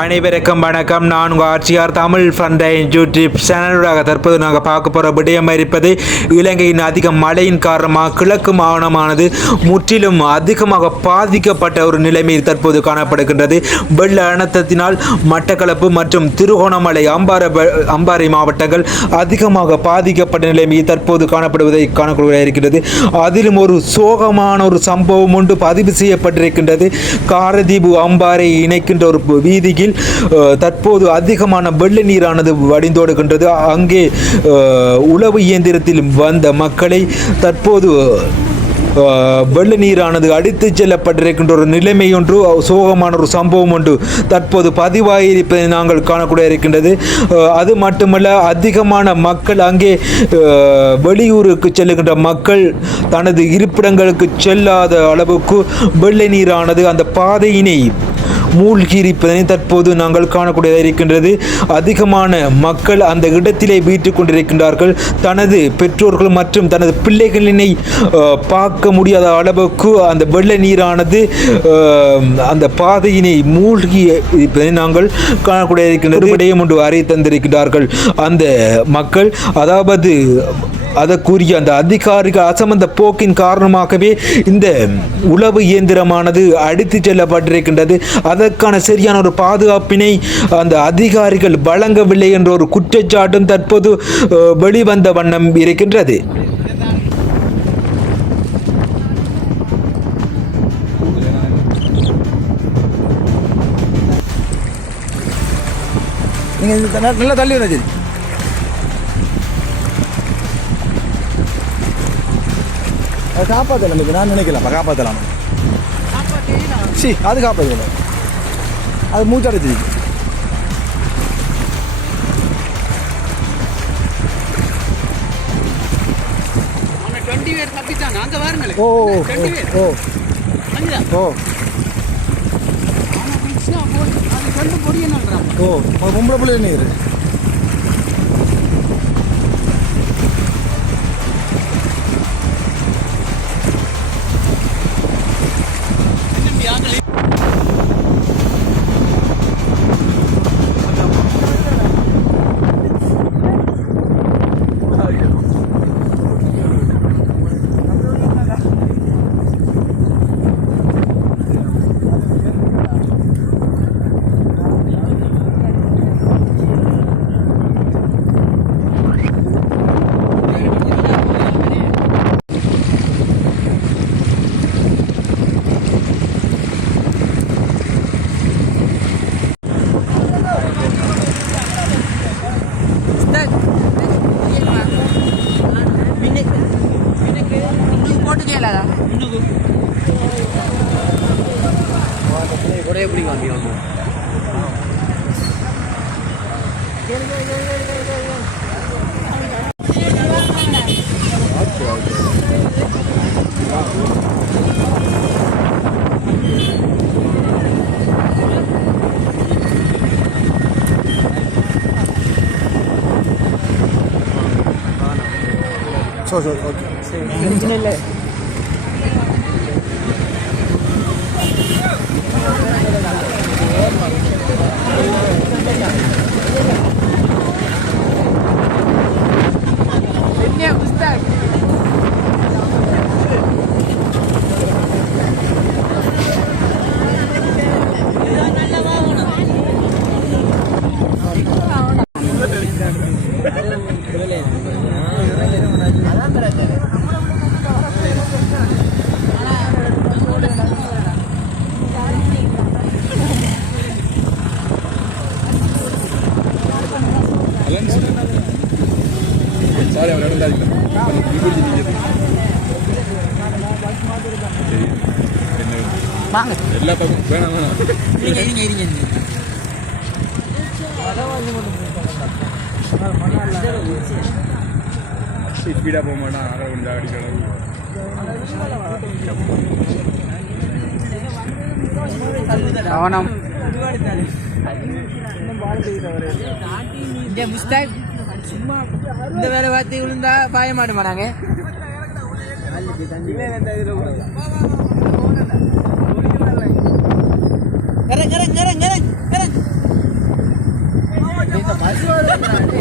அனைவருக்கும் வணக்கம். நான் உங்கள் ஆட்சியார் தமிழ் ஃப்ரண்டைன் யூடியூப் சேனலுடாக தற்போது நாங்கள் பார்க்க போகிற விடயம் இருப்பது இலங்கையின் அதிக மழையின் காரணமாக கிழக்கு மாகாணமானது முற்றிலும் அதிகமாக பாதிக்கப்பட்ட ஒரு நிலைமையில் தற்போது காணப்படுகின்றது. வெள்ள அனர்த்தத்தினால் மட்டக்களப்பு மற்றும் திருகோணமலை அம்பாறை மாவட்டங்கள் அதிகமாக பாதிக்கப்பட்ட நிலைமையில் தற்போது காணப்படுவதை காணக்கூடிய இருக்கிறது. அதிலும் ஒரு சோகமான ஒரு சம்பவம் ஒன்று பதிவு செய்யப்பட்டிருக்கின்றது. காரதீபு அம்பாறை இணைக்கின்ற ஒரு வீதியில் தற்போது அதிகமான வெள்ள நீரானது வடிந்தோடுகின்றது. அங்கே உளவு இயந்திரத்தில் வந்த மக்களை தற்போது வெள்ள நீரானது அடித்து செல்லப்பட்டிருக்கின்ற ஒரு நிலைமை ஒன்று, சோகமான ஒரு சம்பவம் ஒன்று தற்போது பதிவாகியிருப்பதை நாங்கள் காணக்கூடிய இருக்கின்றது. அது மட்டுமல்ல, அதிகமான மக்கள் அங்கே வெளியூருக்கு செல்லுகின்ற மக்கள் தனது இருப்பிடங்களுக்கு செல்லாத அளவுக்கு வெள்ள நீரானது அந்த பாதையினை மூழ்கி இருப்பதனை தற்போது நாங்கள் காணக்கூடியதாக இருக்கின்றது. அதிகமான மக்கள் அந்த இடத்திலே வீட்டுக் கொண்டிருக்கின்றார்கள். தனது பெற்றோர்கள் மற்றும் தனது பிள்ளைகளினை பார்க்க முடியாத அளவுக்கு அந்த வெள்ள நீரானது அந்த பாதையினை மூழ்கி இருப்பதை நாங்கள் காணக்கூடிய இருக்கின்றது. விடயம் ஒன்று அறிய தந்திருக்கிறார்கள் அந்த மக்கள். அதாவது அதற்குரிய அந்த அதிகாரிகள் அசமந்த போக்கின் காரணமாகவே இந்த உளவு இயந்திரமானது அடித்து செல்லப்பட்டிருக்கின்றது. அதற்கான சரியான ஒரு பாதுகாப்பினை அந்த அதிகாரிகள் வழங்கவில்லை என்ற ஒரு குற்றச்சாட்டும் தற்போது வெளிவந்த வண்ணம் இருக்கின்றது. நல்லா தள்ளி வந்தது. அது காப்பாற்றலாம், இது நான் நினைக்கலாம் காப்பாற்றலாம். அது காப்பாற்றல, அது மூச்சடைச்சிருக்கு. ஓ ஓ ஓ ஓ பொம்பளை பிள்ளை நீர் ஒரே எப்படி காமிவாங்க. இல்லை எல்லாத்துக்கும் வேணாம் ஸ்பீடாக போக மாட்டான். அரை கொஞ்சம் அடிக்களவு கவனம். முஸ்தாக் சும்மா இந்த வேலை வார்த்தை விழுந்தா பாய மாட்ட மாட்டாங்க. Keren. விழுந்துடாது